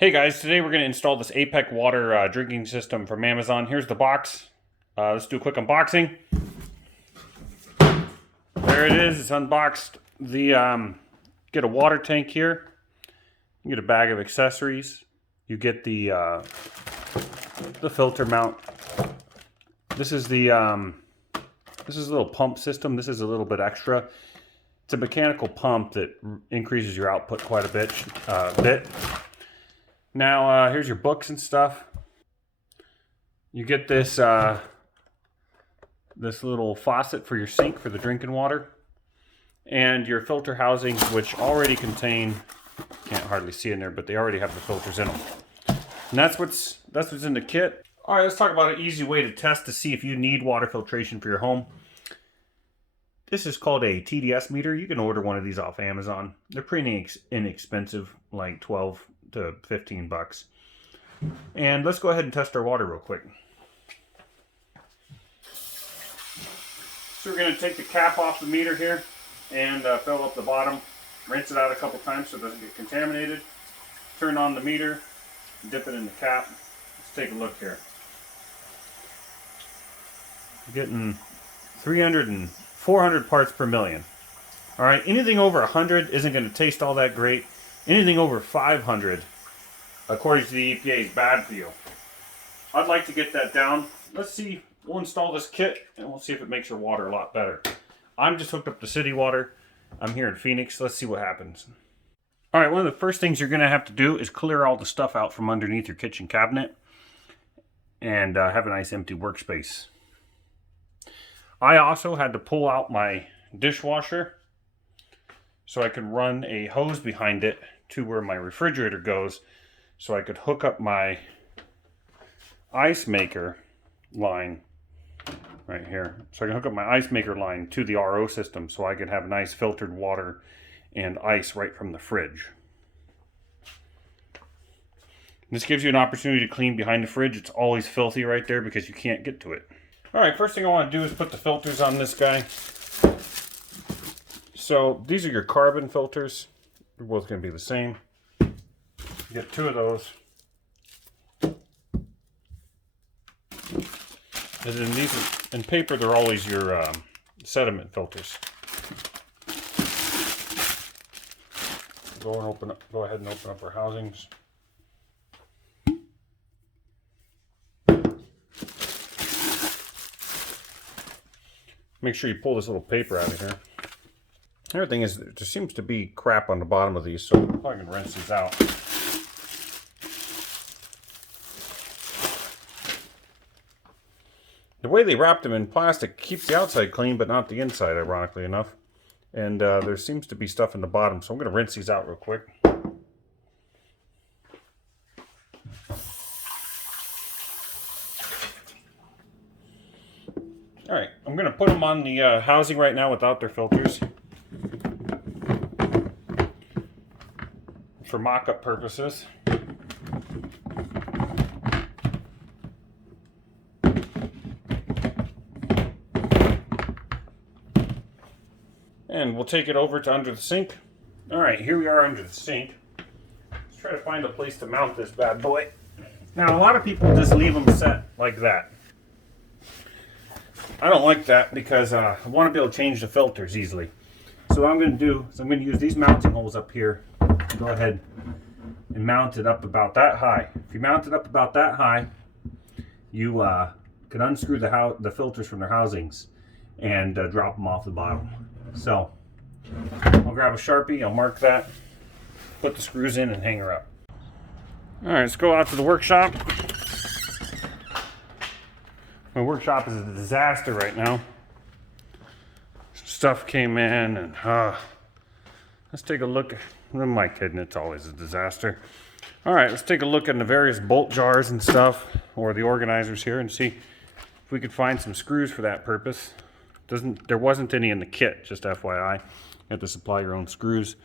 Hey guys, today we're going to install this Apec water drinking system from Amazon. Here's the box. Let's do a quick unboxing. There it is, it's unboxed. Get a water tank here. You get a bag of accessories. You get the filter mount. This is a little pump system. This is a little bit extra. It's a mechanical pump that increases your output quite a bit. Now, here's your books and stuff. You get this this little faucet for your sink for the drinking water, and your filter housings, which already contain, can't hardly see in there, but they already have the filters in them. And that's what's in the kit. All right, let's talk about an easy way to test to see if you need water filtration for your home. This is called a TDS meter. You can order one of these off Amazon. They're pretty inexpensive, like 12 to 15 bucks. And let's go ahead and test our water real quick. So we're going to take the cap off the meter here and fill up the bottom. Rinse it out a couple times so it doesn't get contaminated. Turn on the meter, dip it in the cap. Let's take a look here. We're getting 300 and 400 parts per million. All right, anything over 100 isn't going to taste all that great. Anything over 500, according to the EPA, is bad for you. I'd like to get that down. Let's see. We'll install this kit and we'll see if it makes your water a lot better. I'm just hooked up to city water. I'm here in Phoenix. Let's see what happens. All right, one of the first things you're going to have to do is clear all the stuff out from underneath your kitchen cabinet and have a nice empty workspace. I also had to pull out my dishwasher so I could run a hose behind it to where my refrigerator goes, so I could hook up my ice maker line right here. So I can hook up my ice maker line to the RO system so I could have nice filtered water and ice right from the fridge. This gives you an opportunity to clean behind the fridge. It's always filthy right there because you can't get to it. All right, first thing I want to do is put the filters on this guy. So these are your carbon filters. They're both going to be the same. You get two of those. And then these are, in paper, they're always your sediment filters. Go ahead and open up our housings. Make sure you pull this little paper out of here. Everything is, there seems to be crap on the bottom of these, so I'm probably going to rinse these out. The way they wrapped them in plastic keeps the outside clean, but not the inside, ironically enough. And there seems to be stuff in the bottom, so I'm going to rinse these out real quick. All right, I'm going to put them on the housing right now without their filters for mock-up purposes. And we'll take it over to under the sink. All right, here we are under the sink. Let's try to find a place to mount this bad boy. Now, a lot of people just leave them set like that. I don't like that because I want to be able to change the filters easily. So what I'm going to do is I'm going to use these mounting holes up here and go ahead and mount it up about that high. If you mount it up about that high, you can unscrew the filters from their housings and drop them off the bottom. So I'll grab a Sharpie, I'll mark that, put the screws in and hang her up. All right, let's go out to the workshop. My workshop is a disaster right now. Some stuff came in and let's take a look. Am I kidding? It's always a disaster. All right, let's take a look at the various bolt jars and stuff, or the organizers here, and see if we could find some screws for that purpose. There wasn't any in the kit, just FYI. You have to supply your own screws.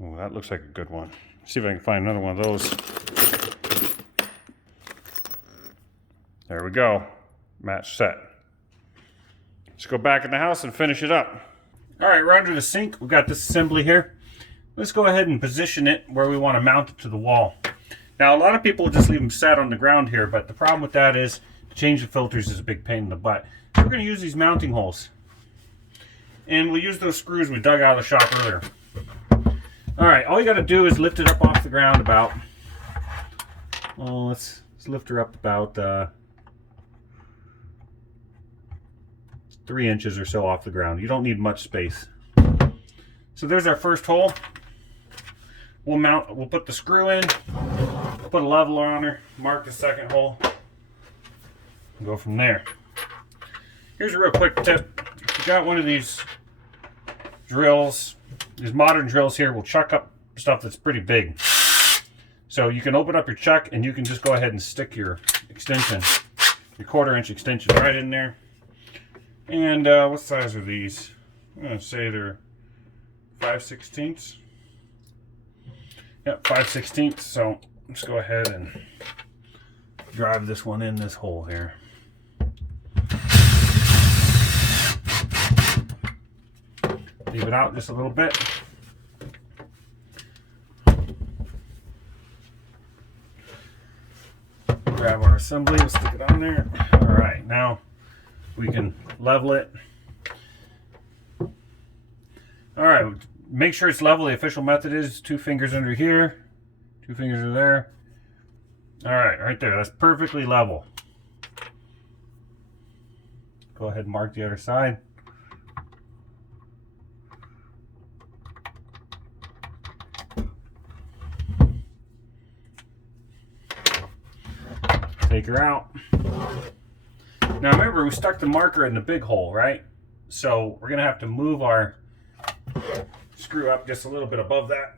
Oh, that looks like a good one. See if I can find another one of those. There we go. Match set. Let's go back in the house and finish it up. All right, we're under the sink. We've got this assembly here. let's go ahead and position it where we want to mount it to the wall. Now, a lot of people just leave them set on the ground here, but the problem with that is to change the filters is a big pain in the butt. So we're going to use these mounting holes. And we'll use those screws we dug out of the shop earlier. Alright, all you got to do is lift it up off the ground about, let's lift her up about 3 inches or so off the ground. You don't need much space. So there's our first hole. We'll put the screw in, put a leveler on her, mark the second hole, and go from there. Here's a real quick tip. If you got one of these drills, these modern drills here will chuck up stuff that's pretty big. So you can open up your chuck and you can just go ahead and stick your extension, your 1/4 inch extension right in there. And what size are these? I'm going to say they're 5/16. Yep, 5/16. So let's go ahead and drive this one in this hole here. Leave it out just a little bit. Grab our assembly and stick it on there. Alright, now we can level it. Alright, make sure it's level. The official method is 2 fingers under here, 2 fingers are there. Alright, right there. That's perfectly level. Go ahead and mark the other side. Take her out. Now remember, we stuck the marker in the big hole, right? So we're going to have to move our screw up just a little bit above that.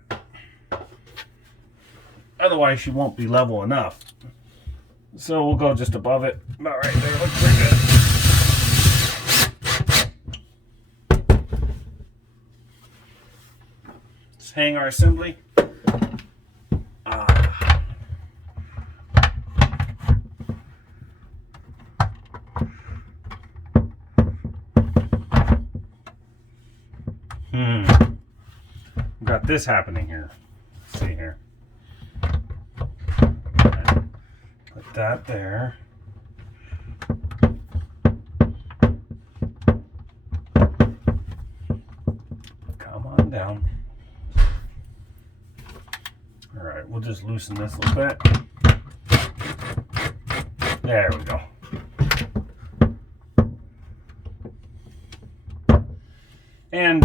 Otherwise she won't be level enough. So we'll go just above it. About right there. Looks pretty good. Let's hang our assembly. Got this happening here. Let's see here. Put that there. Come on down. Alright, we'll just loosen this a little bit. There we go. And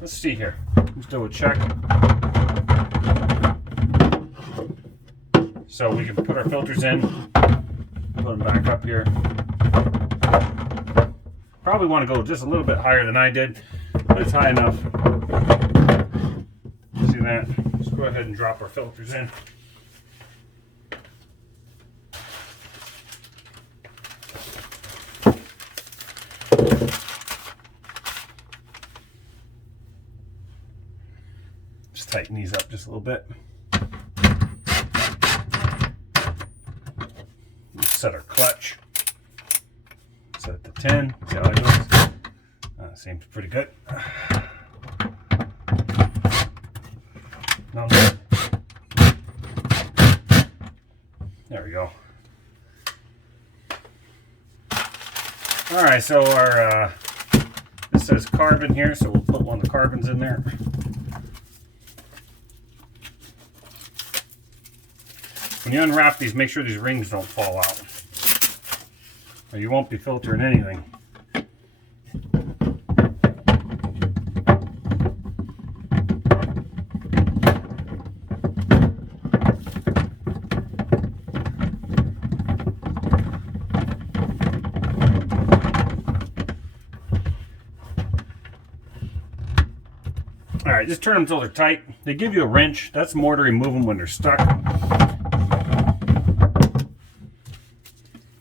let's see here. Let's do a check. So we can put our filters in, put them back up here. Probably want to go just a little bit higher than I did, but it's high enough. See that? Let's go ahead and drop our filters in. Tighten these up just a little bit. Set our clutch. Set it to 10. See how that goes? Seems pretty good. No. There we go. All right, so our this says carbon here, so we'll put one of the carbons in there. When you unwrap these, make sure these rings don't fall out, or you won't be filtering anything. All right, just turn them until they're tight. They give you a wrench. That's more to remove them when they're stuck.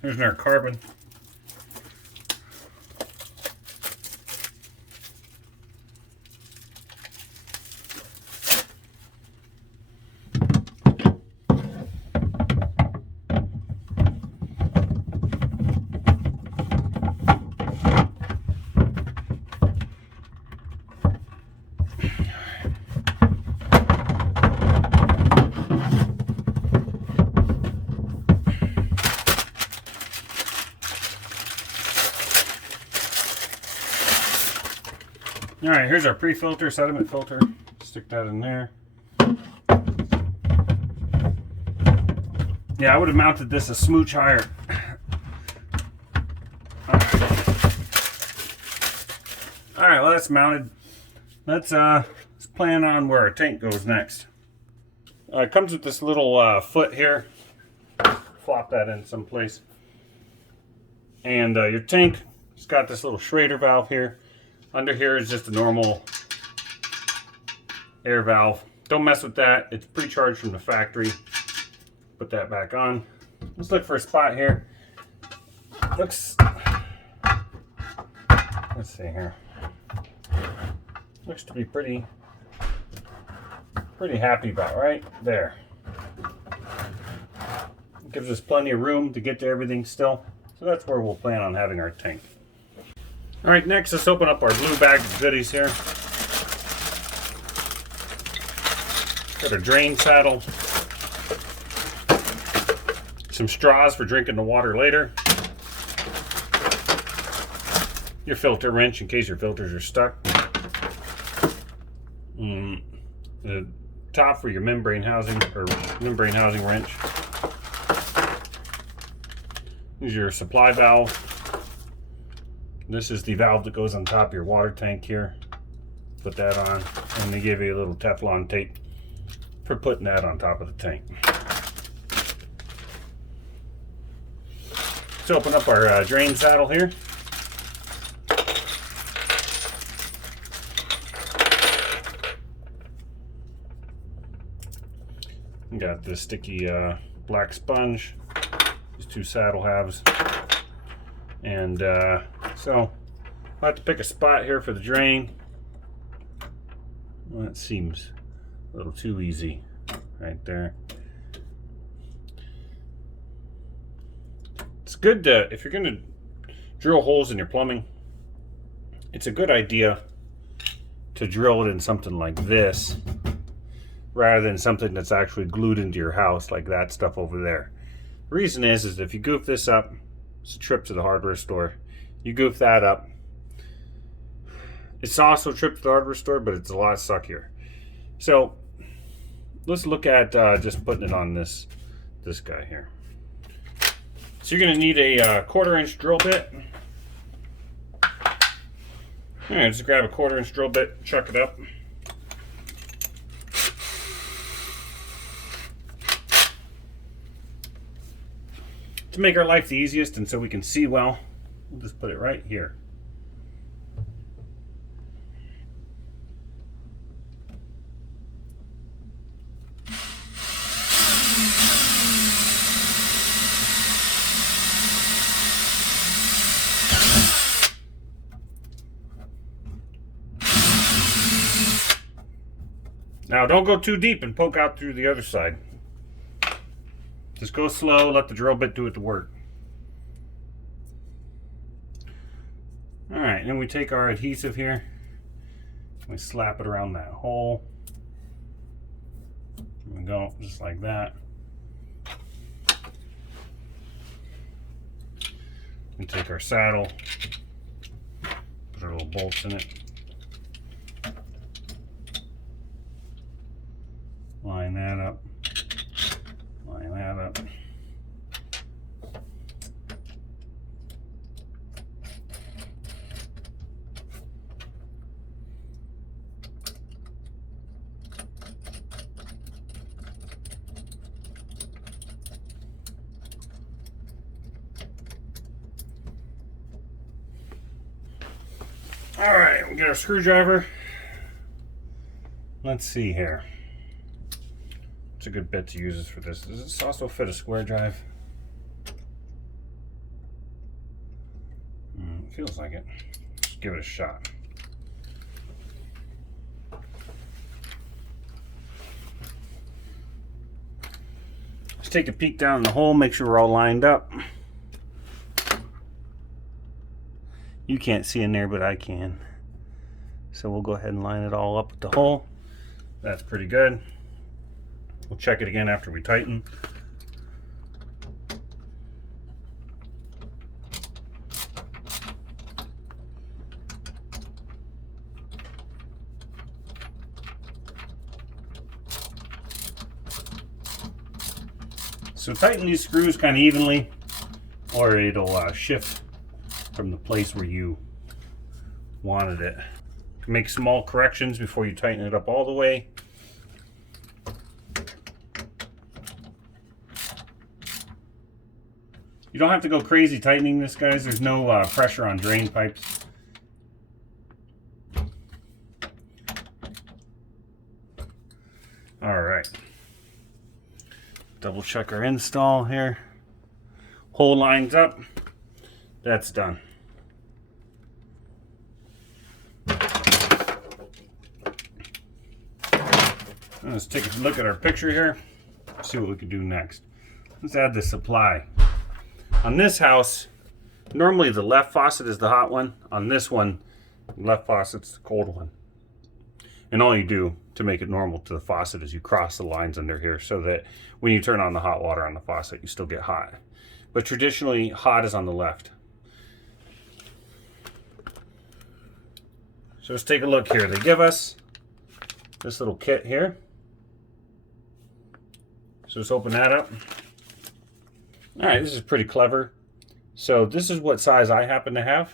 There's our carbon. Alright, here's our pre-filter, sediment filter. Stick that in there. Yeah, I would have mounted this a smooch higher. Alright, well that's mounted. Let's plan on where our tank goes next. It comes with this little foot here. Flop that in someplace. And your tank, it's got this little Schrader valve here. Under here is just a normal air valve. Don't mess with that. It's pre-charged from the factory. Put that back on. Let's look for a spot here. Let's see here. Looks to be pretty happy about right there. It gives us plenty of room to get to everything still. So that's where we'll plan on having our tank. Alright, next let's open up our blue bag of goodies here. Got a drain saddle. Some straws for drinking the water later. Your filter wrench in case your filters are stuck. The top for your membrane housing wrench. Here's your supply valve. This is the valve that goes on top of your water tank here. Put that on, and they give you a little Teflon tape for putting that on top of the tank. Let's open up our drain saddle here. We got this sticky black sponge, these two saddle halves, and so I'll have to pick a spot here for the drain. Well, that seems a little too easy right there. It's good to, if you're going to drill holes in your plumbing, it's a good idea to drill it in something like this rather than something that's actually glued into your house like that stuff over there. The reason is if you goof this up, it's a trip to the hardware store. You goof that up. It's also a trip to the hardware store, but it's a lot suckier. So let's look at just putting it on this guy here. So you're going to need a 1/4-inch drill bit. Alright, just grab a 1/4-inch drill bit, chuck it up. To make our life the easiest and so we can see well, we'll just put it right here. Now don't go too deep and poke out through the other side. Just go slow, let the drill bit do it to work. Alright, then we take our adhesive here, we slap it around that hole. There we go, just like that. We take our saddle, put our little bolts in it. Line that up. Line that up. All right, we get our screwdriver. Let's see here. It's a good bit to use this for this. Does this also fit a square drive? Feels like it. Let's give it a shot. Let's take a peek down in the hole, make sure we're all lined up. You can't see in there, but I can. So we'll go ahead and line it all up with the hole. That's pretty good. We'll check it again after we tighten. So tighten these screws kind of evenly, or it'll shift from the place where you wanted it. Make small corrections before you tighten it up all the way. You don't have to go crazy tightening this, guys. There's no pressure on drain pipes. All right. Double check our install here. Hole lines up. That's done. Let's take a look at our picture here. See what we can do next. Let's add the supply. On this house, normally the left faucet is the hot one. On this one, the left faucet's the cold one. And all you do to make it normal to the faucet is you cross the lines under here so that when you turn on the hot water on the faucet, you still get hot. But traditionally, hot is on the left. So let's take a look here. They give us this little kit here. So let's open that up. All right, this is pretty clever. So this is what size I happen to have.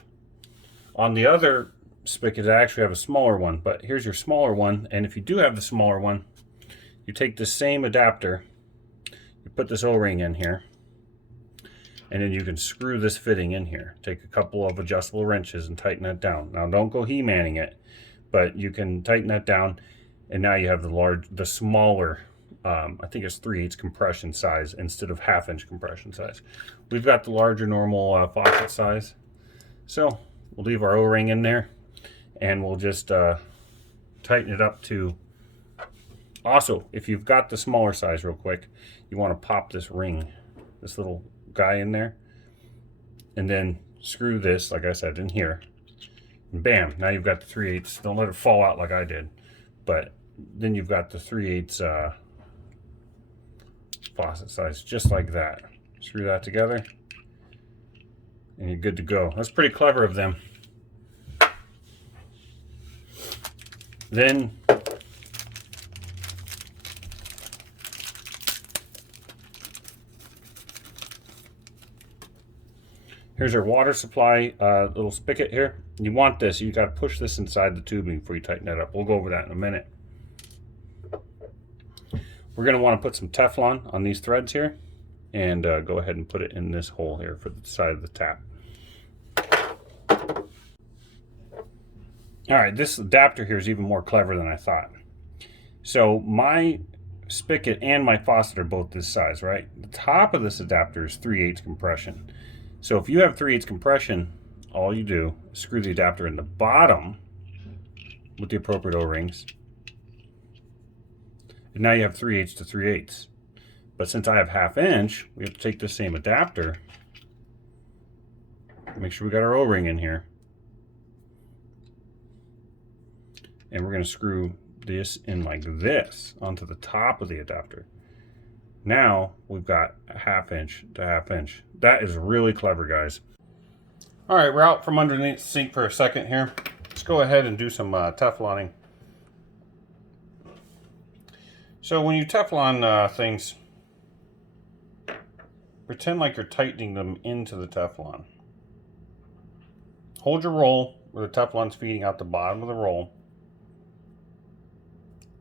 On the other spigot, I actually have a smaller one, but here's your smaller one. And if you do have the smaller one, you take the same adapter, you put this O-ring in here, and then you can screw this fitting in here. Take a couple of adjustable wrenches and tighten that down. Now don't go He-manning it, but you can tighten that down, and now you have the smaller, I think it's 3/8 compression size instead of 1/2 inch compression size. We've got the larger normal faucet size. So we'll leave our O-ring in there, and we'll just tighten it up to. Also, if you've got the smaller size, real quick, you want to pop this ring, this little guy in there, and then screw this, like I said, in here. And bam, now you've got the 3/8. Don't let it fall out like I did, but then you've got the 3/8 faucet size, just like that. Screw that together, and you're good to go. That's pretty clever of them. Then here's our water supply little spigot here. You want this, you got to push this inside the tubing before you tighten that up. We'll go over that in a minute. We're going to want to put some Teflon on these threads here, and go ahead and put it in this hole here for the side of the tap. All right, this adapter here is even more clever than I thought. So my spigot and my faucet are both this size, right? The top of this adapter is 3/8 compression. So if you have 3/8 compression, all you do is screw the adapter in the bottom with the appropriate O-rings. And now you have 3/8 to 3/8. But since I have 1/2 inch, we have to take the same adapter. Make sure we got our O-ring in here. And we're going to screw this in like this onto the top of the adapter. Now we've got 1/2 inch to 1/2 inch. That is really clever, guys. All right, we're out from underneath the sink for a second here. Let's go ahead and do some Tefloning. So when you Teflon things, pretend like you're tightening them into the Teflon. Hold your roll where the Teflon's feeding out the bottom of the roll,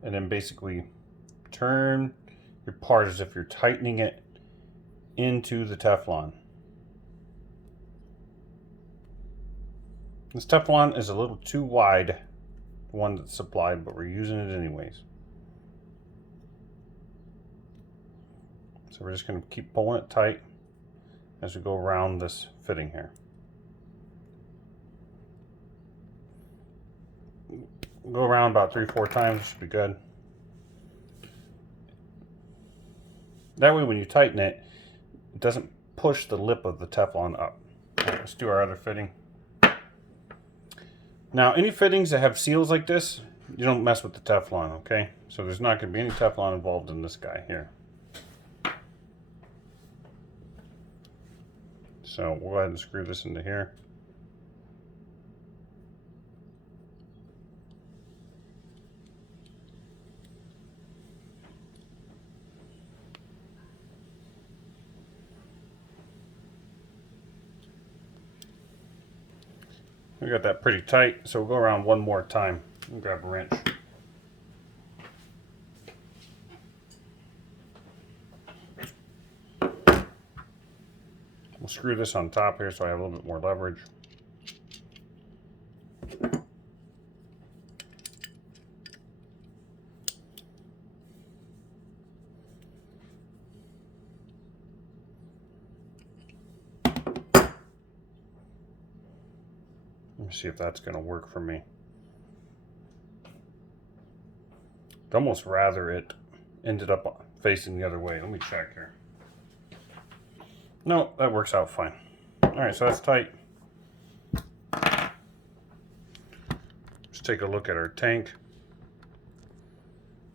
and then basically turn your part as if you're tightening it into the Teflon. This Teflon is a little too wide, the one that's supplied, but we're using it anyways. So we're just going to keep pulling it tight as we go around this fitting here. Go around about 3-4 times, should be good. That way when you tighten it, it doesn't push the lip of the Teflon up. All right, let's do our other fitting. Now, any fittings that have seals like this, you don't mess with the Teflon, okay? So there's not going to be any Teflon involved in this guy here. So we'll go ahead and screw this into here. We got that pretty tight, so we'll go around one more time and grab a wrench. We'll screw this on top here so I have a little bit more leverage. Let me see if that's going to work for me. I'd almost rather it ended up facing the other way. Let me check here. No, that works out fine. Alright, so that's tight. Let's take a look at our tank.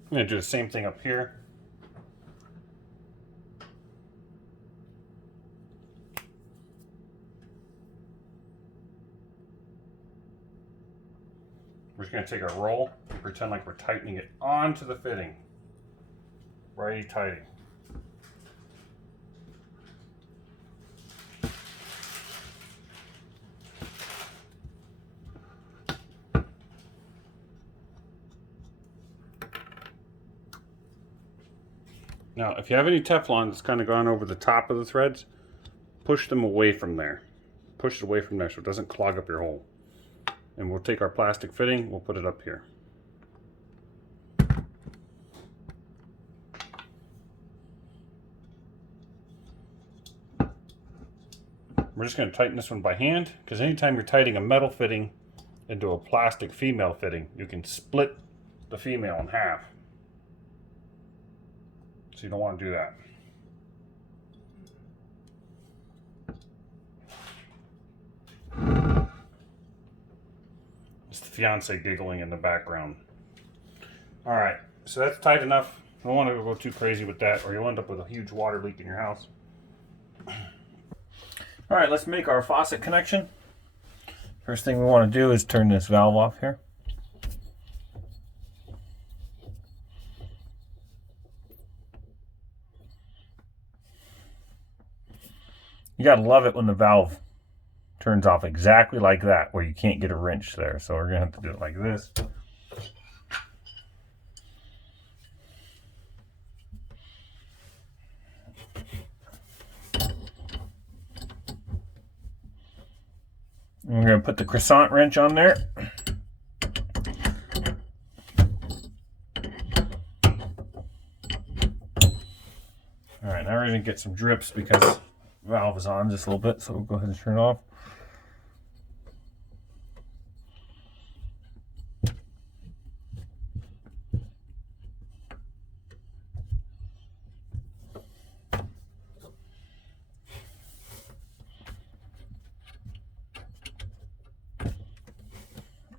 I'm going to do the same thing up here. We're just going to take our roll and pretend like we're tightening it onto the fitting. Righty tighty. Now, if you have any Teflon that's kind of gone over the top of the threads, push them away from there. Push it away from there so it doesn't clog up your hole. And we'll take our plastic fitting, we'll put it up here. We're just going to tighten this one by hand, because anytime you're tightening a metal fitting into a plastic female fitting, you can split the female in half. So you don't want to do that. It's the fiance giggling in the background. Alright, so that's tight enough. I don't want to go too crazy with that, or you'll end up with a huge water leak in your house. Alright, let's make our faucet connection. First thing we want to do is turn this valve off here. You gotta love it when the valve turns off exactly like that, where you can't get a wrench there. So we're gonna have to do it like this. And we're gonna put the croissant wrench on there. Alright, now we're gonna get some drips because valve is on just a little bit, so we'll go ahead and turn it off.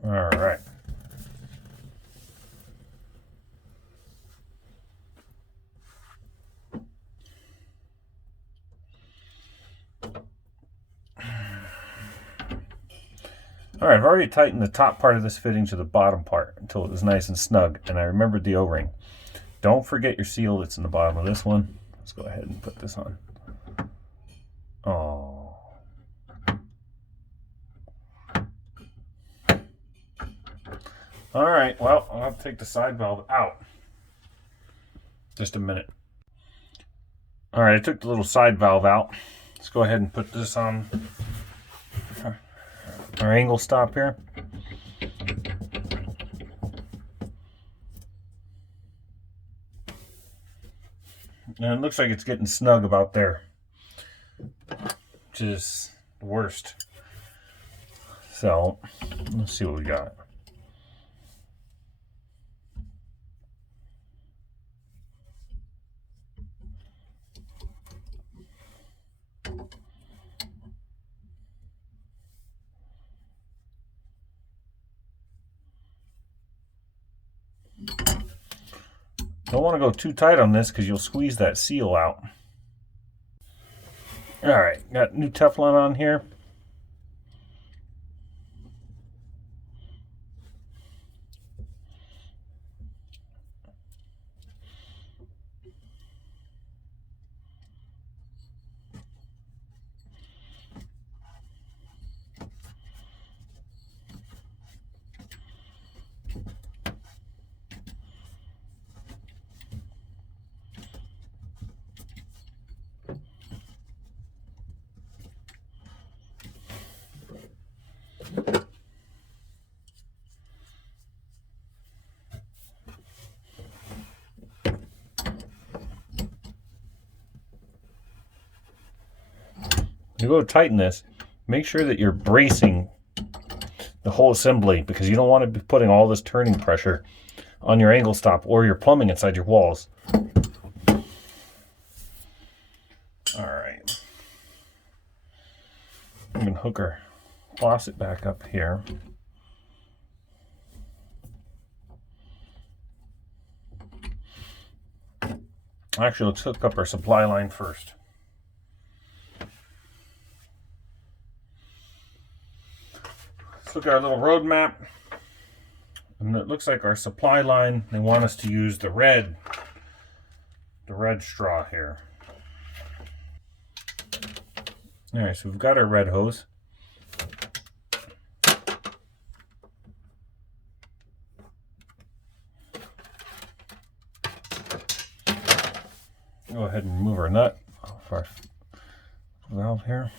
All right. All right, I've already tightened the top part of this fitting to the bottom part until it was nice and snug, and I remembered the O-ring. Don't forget your seal that's in the bottom of this one. Let's go ahead and put this on. Oh. All right, well, I'll have to take the side valve out. Just a minute. All right, I took the little side valve out. Let's go ahead and put this on our angle stop here. And it looks like it's getting snug about there, which is the worst. So let's see what we got. Don't want to go too tight on this because you'll squeeze that seal out. Alright, got new Teflon on here. you go to tighten this, make sure that you're bracing the whole assembly, because you don't want to be putting all this turning pressure on your angle stop or your plumbing inside your walls. All right. I'm going to hook our faucet back up here. Actually, let's hook up our supply line first. Let's look at our little road map. And it looks like our supply line, they want us to use the red straw here. All right, so we've got our red hose. Go ahead and remove our nut off our valve here.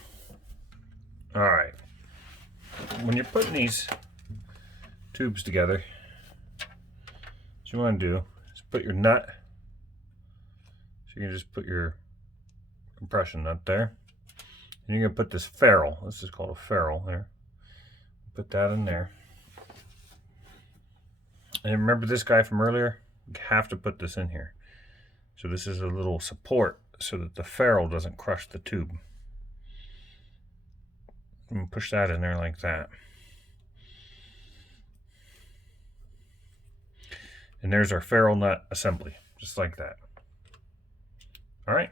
All right. When you're putting these tubes together, what you want to do is put your nut. So you can just put your compression nut there. And you're going to put this ferrule. This is called a ferrule there. Put that in there. And remember this guy from earlier? You have to put this in here. So this is a little support so that the ferrule doesn't crush the tube. And push that in there like that. And there's our ferrule nut assembly, just like that. All right.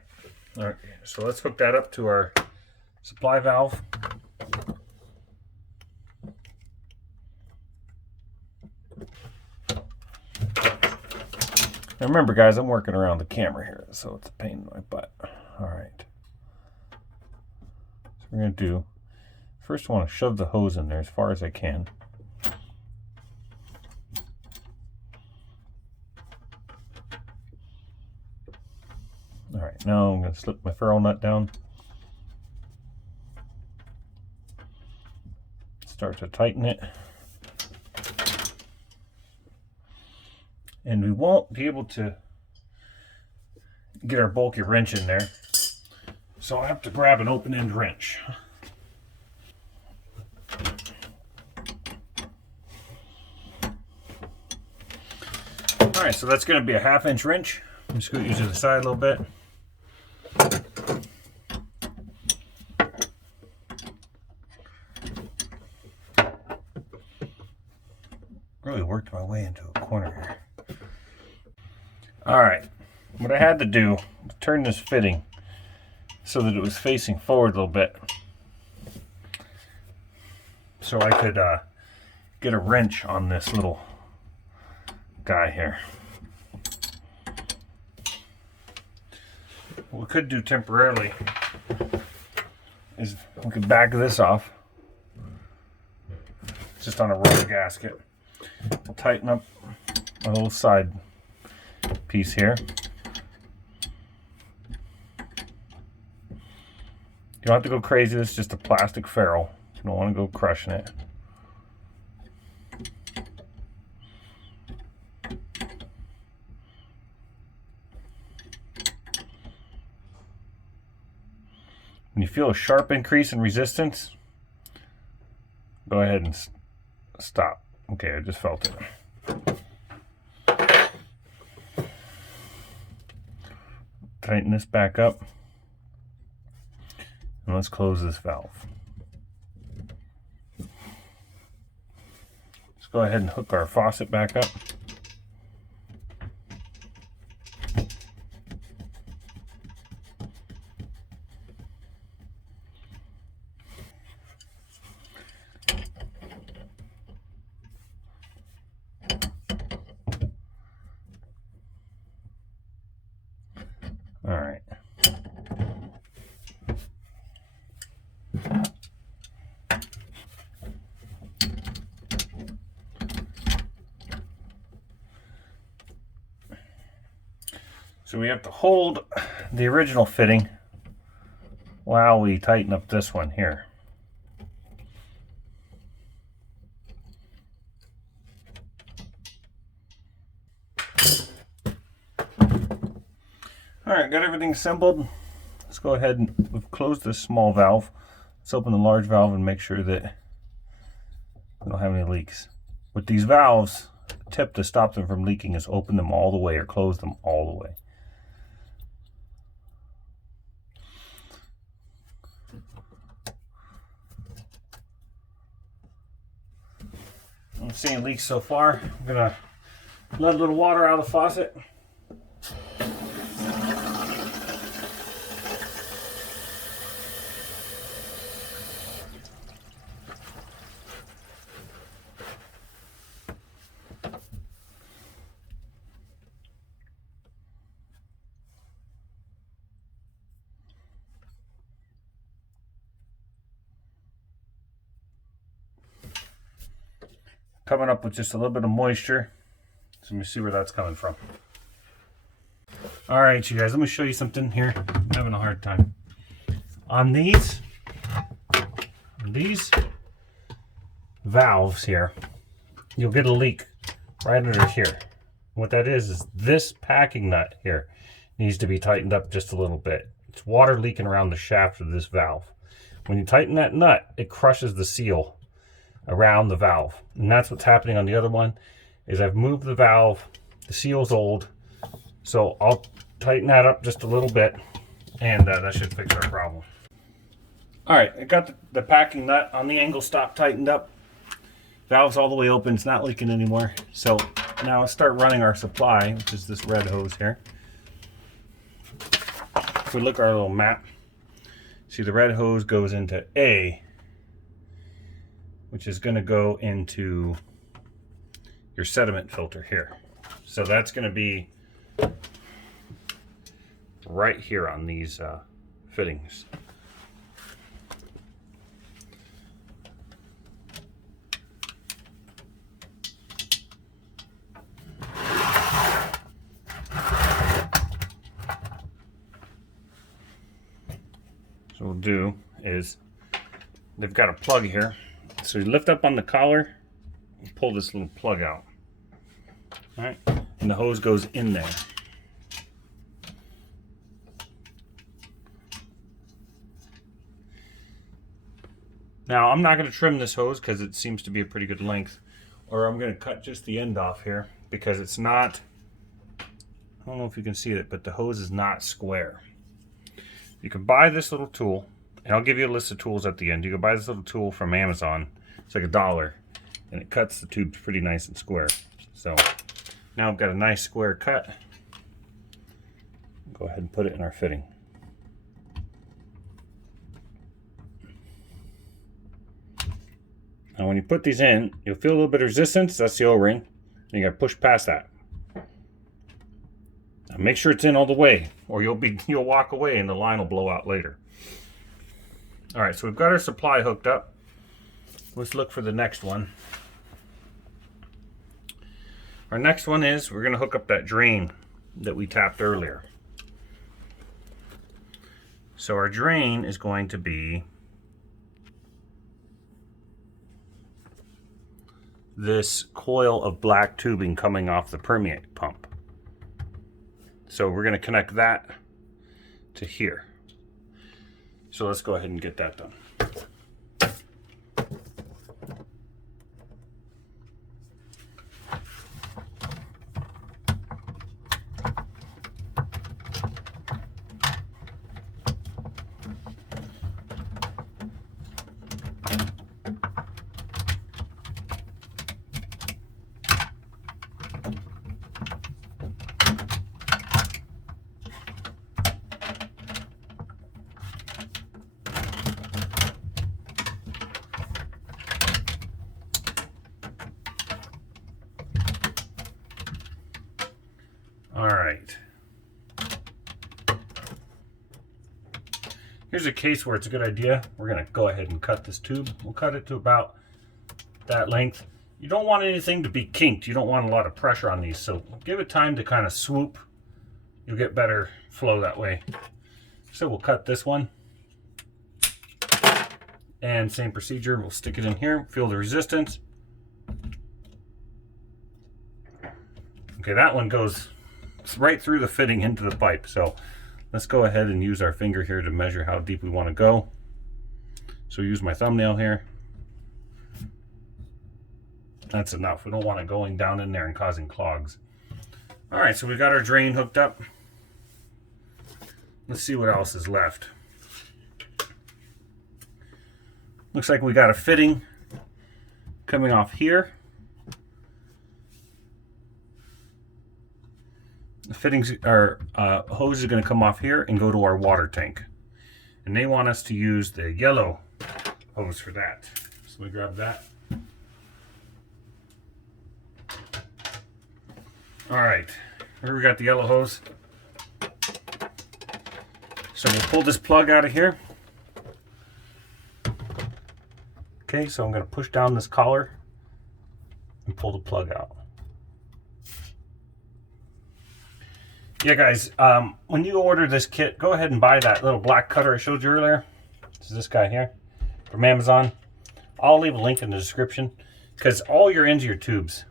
All right. So let's hook that up to our supply valve. Now remember, guys, I'm working around the camera here, so it's a pain in my butt. All right. So we're going to do, first I want to shove the hose in there as far as I can. All right, now I'm going to slip my ferrule nut down. Start to tighten it. And we won't be able to get our bulky wrench in there, so I have to grab an open end wrench. All right, so that's going to be a 1/2 inch wrench. I'm just going to use it to the side a little bit. Really worked my way into a corner here. All right, what I had to do was turn this fitting so that it was facing forward a little bit, so I could get a wrench on this little guy here. What we could do temporarily is we could back this off just on a rubber gasket. We'll tighten up a little side piece here. You don't have to go crazy. This is just a plastic ferrule. You don't want to go crushing it. When you feel a sharp increase in resistance, go ahead and stop. Okay, I just felt it. Tighten this back up. And let's close this valve. Let's go ahead and hook our faucet back up. All right. So we have to hold the original fitting while we tighten up this one here. All right, got everything assembled. let's go ahead and we've closed this small valve. Let's open the large valve and make sure that we don't have any leaks. With these valves, the tip to stop them from leaking is open them all the way or close them all the way. I'm not seeing leaks so far. I'm gonna let a little water out of the faucet. Coming up with just a little bit of moisture. So let me see where that's coming from. All right, you guys, let me show you something here. I'm having a hard time. On these valves here, you'll get a leak right under here. What that is this packing nut here needs to be tightened up just a little bit. It's water leaking around the shaft of this valve. When you tighten that nut, it crushes the seal around the valve, and that's what's happening on the other one. Is I've moved the valve, the seal's old, so I'll tighten that up just a little bit, and that should fix our problem. All right, I got the packing nut on the angle stop tightened up. Valve's all the way open, it's not leaking anymore. So now let's start running our supply, which is this red hose here. If we look at our little map, see the red hose goes into A, which is going to go into your sediment filter here. So that's going to be right here on these fittings. So what we'll do is, they've got a plug here. So you lift up on the collar, and pull this little plug out. All right, and the hose goes in there. Now I'm not going to trim this hose because it seems to be a pretty good length, or I'm going to cut just the end off here because it's not, I don't know if you can see it, but the hose is not square. You can buy this little tool, and I'll give you a list of tools at the end. You can buy this little tool from Amazon. It's like $1, and it cuts the tubes pretty nice and square. So now I've got a nice square cut. Go ahead and put it in our fitting. Now when you put these in, you'll feel a little bit of resistance. That's the O-ring. And you got to push past that. Now make sure it's in all the way, or you'll walk away and the line will blow out later. All right, so we've got our supply hooked up. Let's look for the next one. Our next one is we're going to hook up that drain that we tapped earlier. So our drain is going to be this coil of black tubing coming off the permeate pump. So we're going to connect that to here. So let's go ahead and get that done. All right. Here's a case where it's a good idea. We're going to go ahead and cut this tube. We'll cut it to about that length. You don't want anything to be kinked. You don't want a lot of pressure on these. So give it time to kind of swoop. You'll get better flow that way. So we'll cut this one. And same procedure. We'll stick it in here. Feel the resistance. Okay, that one goes right through the fitting into the pipe. So let's go ahead and use our finger here to measure how deep we want to go. So use my thumbnail here. That's enough. We don't want it going down in there and causing clogs. All right, so we got our drain hooked up. Let's see what else is left. Looks like we got a fitting coming off here. The fittings are hose is going to come off here and go to our water tank, and they want us to use the yellow hose for that. So we grab that. All right, here we got the yellow hose. So we'll pull this plug out of here. Okay, so I'm going to push down this collar and pull the plug out. Yeah, guys, when you order this kit, go ahead and buy that little black cutter I showed you earlier. This is this guy here from Amazon. I'll leave a link in the description because all your ends of your tubes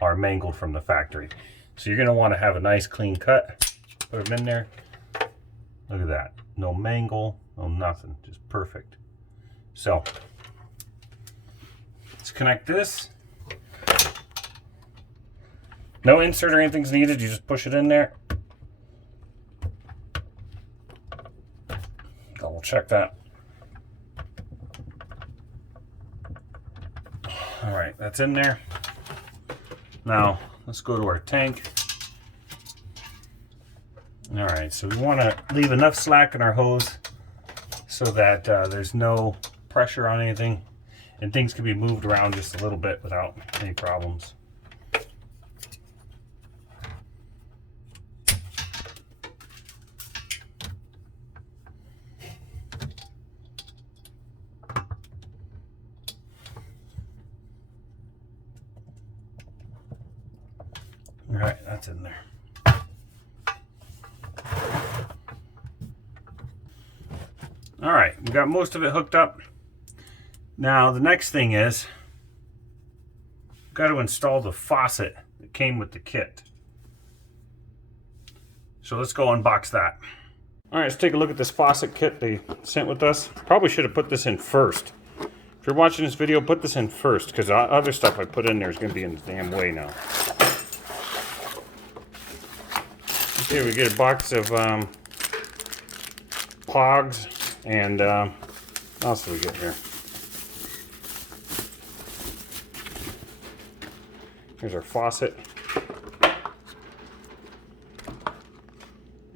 are mangled from the factory. So you're going to want to have a nice clean cut. Put them in there. Look at that. No mangle, no nothing. Just perfect. So let's connect this. No insert or anything's needed. You just push it in there. Double check that. All right, that's in there. Now let's go to our tank. All right, so we want to leave enough slack in our hose so that there's no pressure on anything and things can be moved around just a little bit without any problems. All right, that's in there. All right, we got most of it hooked up. Now the next thing is, we've got to install the faucet that came with the kit. So let's go unbox that. All right, let's take a look at this faucet kit they sent with us. Probably should have put this in first. If you're watching this video, put this in first because other stuff I put in there is going to be in the damn way now. Okay, we get a box of plugs and what else do we get here? Here's our faucet.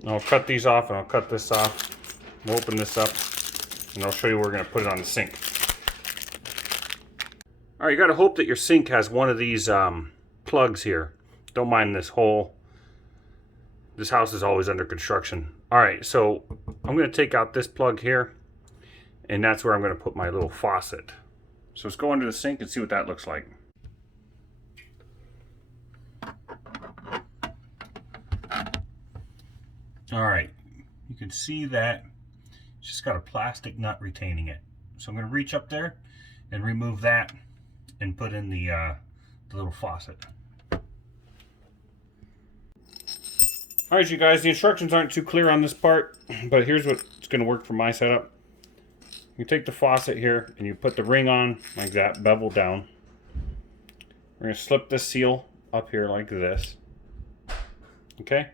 I'll cut these off and I'll cut this off. We'll open this up and I'll show you where we're going to put it on the sink. All right, you got to hope that your sink has one of these plugs here. Don't mind this hole. This house is always under construction. All right, so I'm going to take out this plug here, and that's where I'm going to put my little faucet. So let's go under the sink and see what that looks like. All right, you can see that it's just got a plastic nut retaining it. So I'm going to reach up there and remove that and put in the little faucet. All right, you guys, the instructions aren't too clear on this part, but here's what's going to work for my setup. You take the faucet here and you put the ring on like that, bevel down. We're going to slip this seal up here like this. Okay?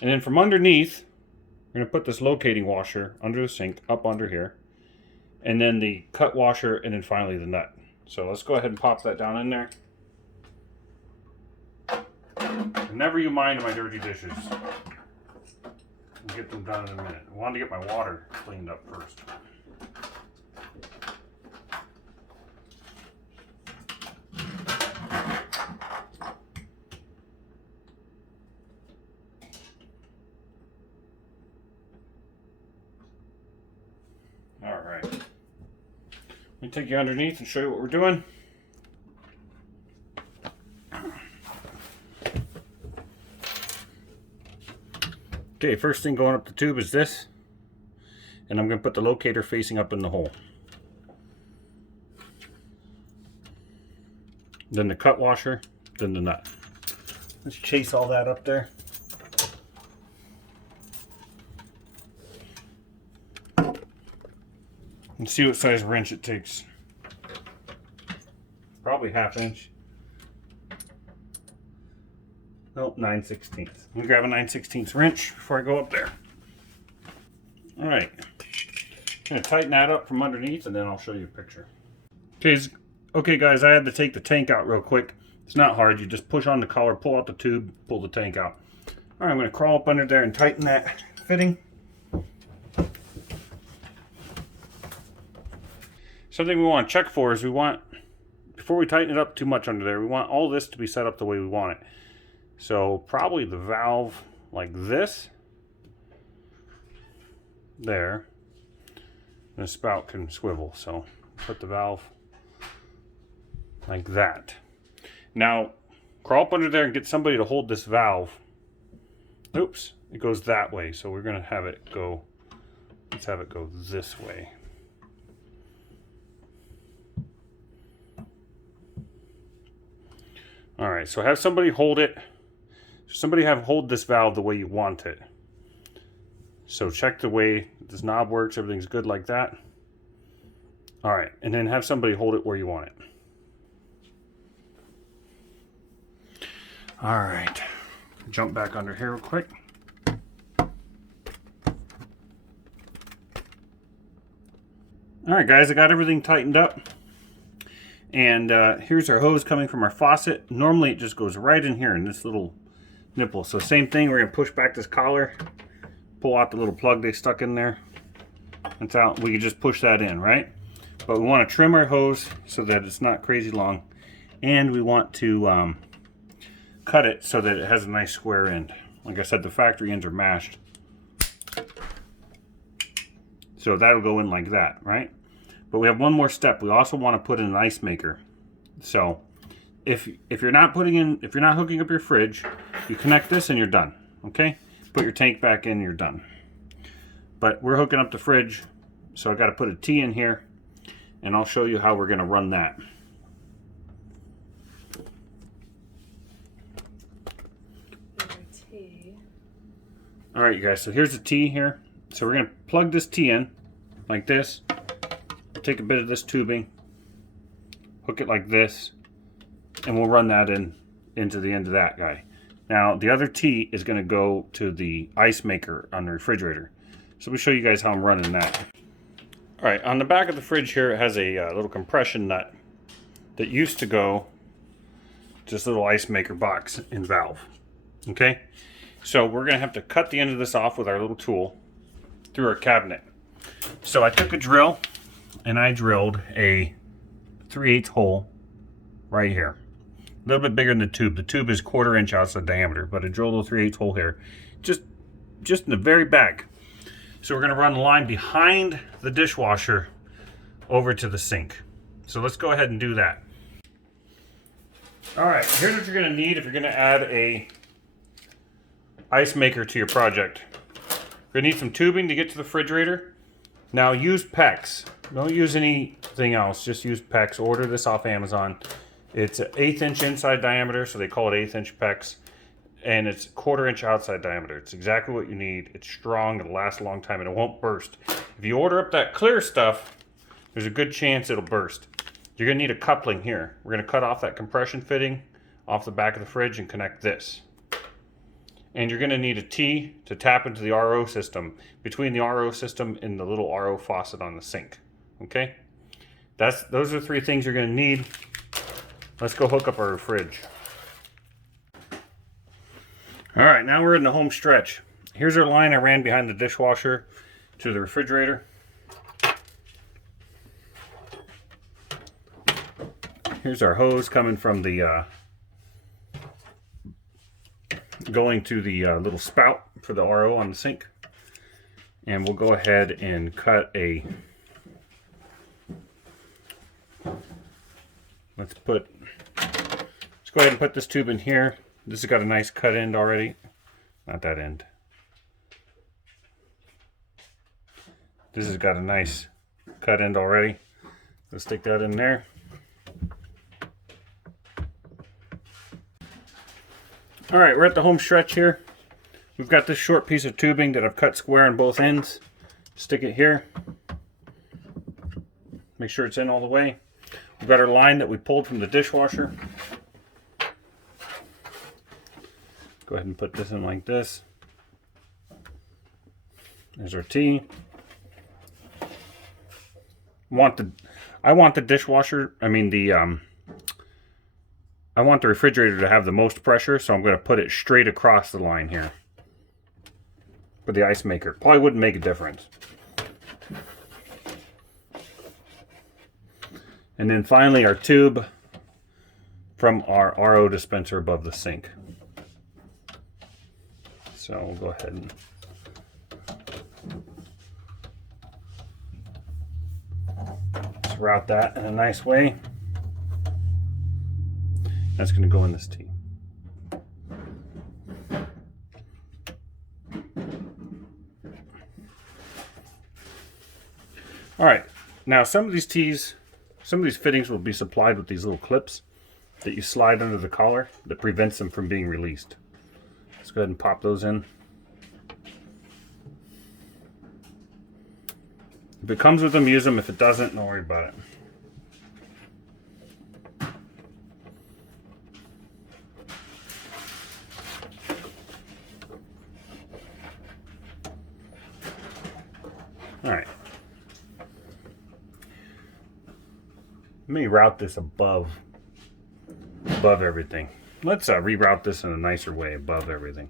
And then from underneath, we're going to put this locating washer under the sink, up under here. And then the cut washer, and then finally the nut. So let's go ahead and pop that down in there. And never you mind my dirty dishes. We'll get them done in a minute. I wanted to get my water cleaned up first. All right. Let me take you underneath and show you what we're doing. Okay, first thing going up the tube is this, and I'm going to put the locator facing up in the hole. Then the cut washer, then the nut. Let's chase all that up there. and see what size wrench it takes. Probably 1/2 inch. Nope, 9/16. Let me grab a 9/16 wrench before I go up there. All right, I'm gonna tighten that up from underneath, and then I'll show you a picture. Okay, guys, I had to take the tank out real quick. It's not hard. You just push on the collar, pull out the tube, pull the tank out. All right, I'm gonna crawl up under there and tighten that fitting. Something we want to check for is before we tighten it up too much under there, we want all this to be set up the way we want it. So probably the valve like this. There. And the spout can swivel, so put the valve like that. Now, crawl up under there and get somebody to hold this valve. Oops, it goes that way, so we're gonna have it go, let's have it go this way. All right, so have somebody hold it. Hold this valve the way you want it. So check the way this knob works, everything's good like that. All right, and then have somebody hold it where you want it. All right, jump back under here real quick. All right, guys, I got everything tightened up. And here's our hose coming from our faucet. Normally it just goes right in here in this little nipple. So same thing, we're gonna push back this collar, pull out the little plug they stuck in there. That's out, we can just push that in, right? But we wanna trim our hose so that it's not crazy long. And we want to cut it so that it has a nice square end. Like I said, the factory ends are mashed. So that'll go in like that, right? But we have one more step. We also want to put in an ice maker. So if you're not hooking up your fridge, you connect this and you're done. Okay? Put your tank back in, you're done. But we're hooking up the fridge, so I got to put a T in here, and I'll show you how we're going to run that. All right, you guys. So here's the T here. So we're going to plug this T in like this. Take a bit of this tubing, hook it like this, and we'll run that into the end of that guy. Now the other T is going to go to the ice maker on the refrigerator. So let me show you guys how I'm running that. All right, on the back of the fridge here, it has a little compression nut that used to go to this little ice maker box and valve. Okay, so we're going to have to cut the end of this off with our little tool through our cabinet. So I took a drill and I drilled a 3/8 hole right here. A little bit bigger than the tube. The tube is 1/4 inch outside diameter, but I drilled a 3/8 hole here. Just in the very back. So we're gonna run the line behind the dishwasher over to the sink. So let's go ahead and do that. All right, here's what you're gonna need if you're gonna add a ice maker to your project. You're gonna need some tubing to get to the refrigerator. Now use PEX. Don't use anything else, just use PEX. Order this off Amazon. It's an 1/8 inch inside diameter, so they call it 1/8 inch PEX. And it's 1/4 inch outside diameter. It's exactly what you need. It's strong, it'll last a long time, and it won't burst. If you order up that clear stuff, there's a good chance it'll burst. You're gonna need a coupling here. We're gonna cut off that compression fitting off the back of the fridge and connect this. And you're gonna need a T to tap into the RO system, between the RO system and the little RO faucet on the sink. Okay? Those are 3 things you're gonna need. Let's go hook up our fridge. All right, now we're in the home stretch. Here's our line I ran behind the dishwasher to the refrigerator. Here's our hose coming from the going to the little spout for the RO on the sink. And we'll go ahead and cut a, let's go ahead and put this tube in here. This has got a nice cut end already. Not that end. This has got a nice cut end already. Let's stick that in there. All right, we're at the home stretch here. We've got this short piece of tubing that I've cut square on both ends. Stick it here. Make sure it's in all the way. We've got our line that we pulled from the dishwasher. Go ahead and put this in like this. There's our tea. I want the dishwasher, I want the refrigerator to have the most pressure, so I'm going to put it straight across the line here for the ice maker. Probably wouldn't make a difference. And then finally our tube from our RO dispenser above the sink. So we'll go ahead and just route that in a nice way. That's going to go in this tea. All right, now some of these fittings will be supplied with these little clips that you slide under the collar that prevents them from being released. Let's go ahead and pop those in. If it comes with them, use them. If it doesn't, don't worry about it. All right. Let me route this above everything. Let's reroute this in a nicer way above everything.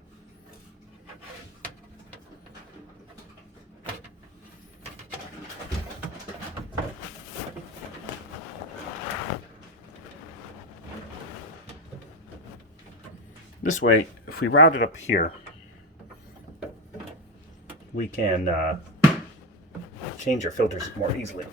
This way, if we route it up here, we can change our filters more easily.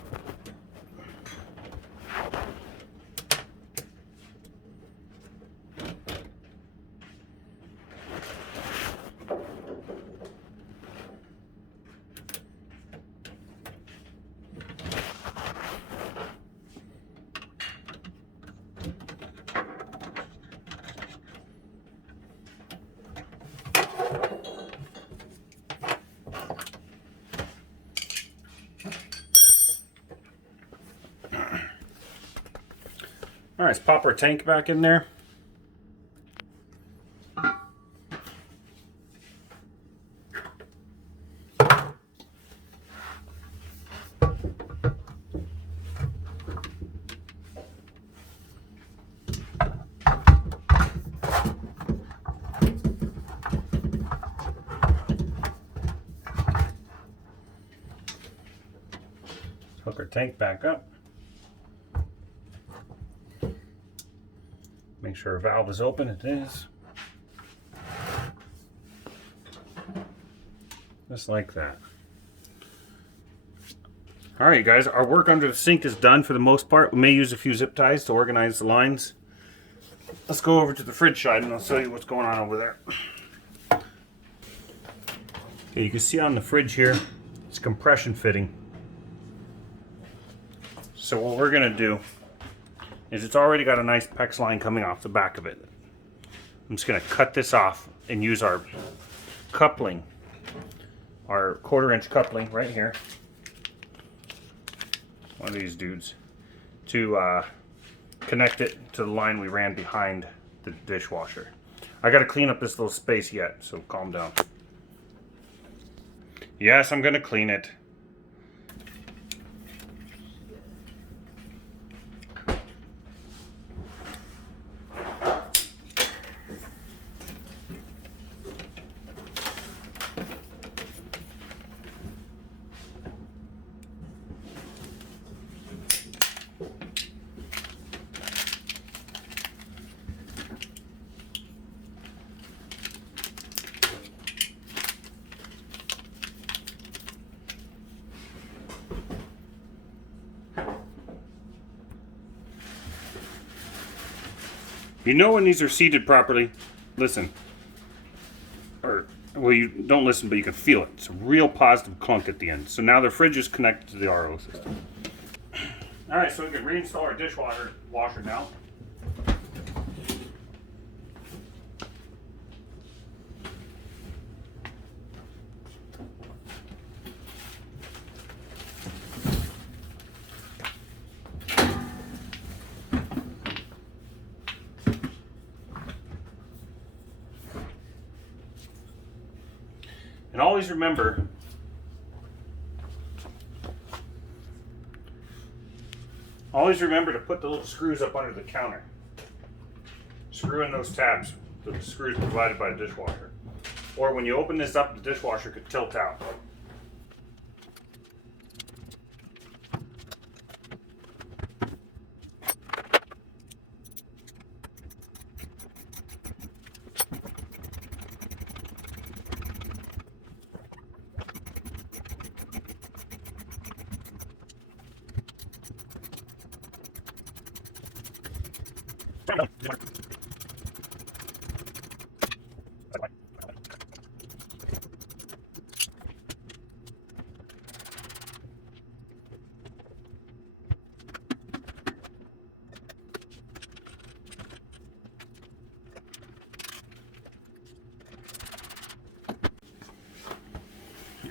All right, let's pop our tank back in there. Hook our tank back up. Make sure our valve is open. It is. Just like that. All right, guys, our work under the sink is done for the most part. We may use a few zip ties to organize the lines. Let's go over to the fridge side and I'll show you what's going on over there. Okay, you can see on the fridge here, it's compression fitting. So what we're gonna do is it's already got a nice PEX line coming off the back of it. I'm just gonna cut this off and use our coupling, our 1/4-inch coupling right here, one of these dudes, to connect it to the line we ran behind the dishwasher. I gotta clean up this little space yet, so calm down. Yes, I'm gonna clean it. You know when these are seated properly, listen, or, well, you don't listen, but you can feel it. It's a real positive clunk at the end. So now the fridge is connected to the RO system. All right, so we can reinstall our dishwasher now. always remember to put the little screws up under the counter. Screw in those tabs, the screws provided by the dishwasher. Or when you open this up, the dishwasher could tilt out.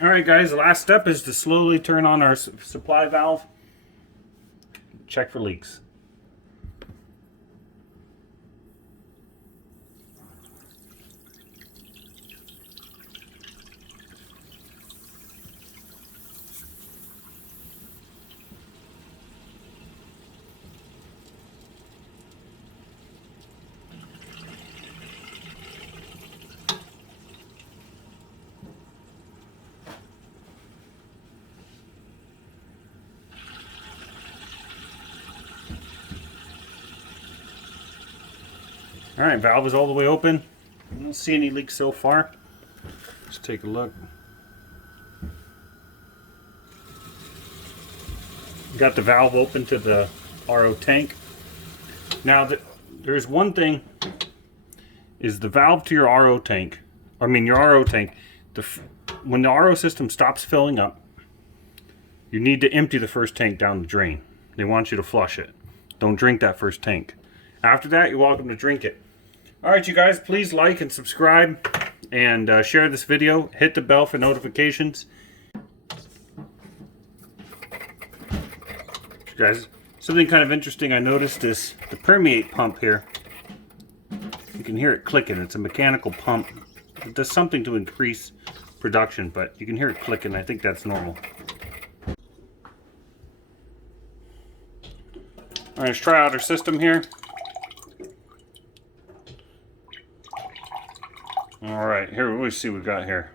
Alright guys, the last step is to slowly turn on our supply valve. Check for leaks. Alright, valve is all the way open. I don't see any leaks so far. Let's take a look. Got the valve open to the RO tank. Now, there's one thing, is the valve to your RO tank, your RO tank, when the RO system stops filling up, you need to empty the first tank down the drain. They want you to flush it. Don't drink that first tank. After that, you're welcome to drink it. Alright you guys, please like and subscribe and share this video. Hit the bell for notifications. You guys, something kind of interesting I noticed is the permeate pump here. You can hear it clicking. It's a mechanical pump. It does something to increase production, but you can hear it clicking. I think that's normal. Alright, let's try out our system here. Alright, here, let me see what we got here.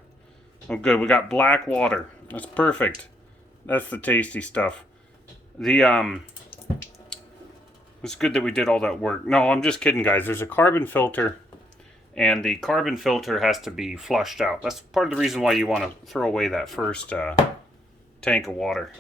Oh good, we got black water. That's perfect. That's the tasty stuff. It's good that we did all that work. No, I'm just kidding guys. There's a carbon filter, and the carbon filter has to be flushed out. That's part of the reason why you want to throw away that first tank of water.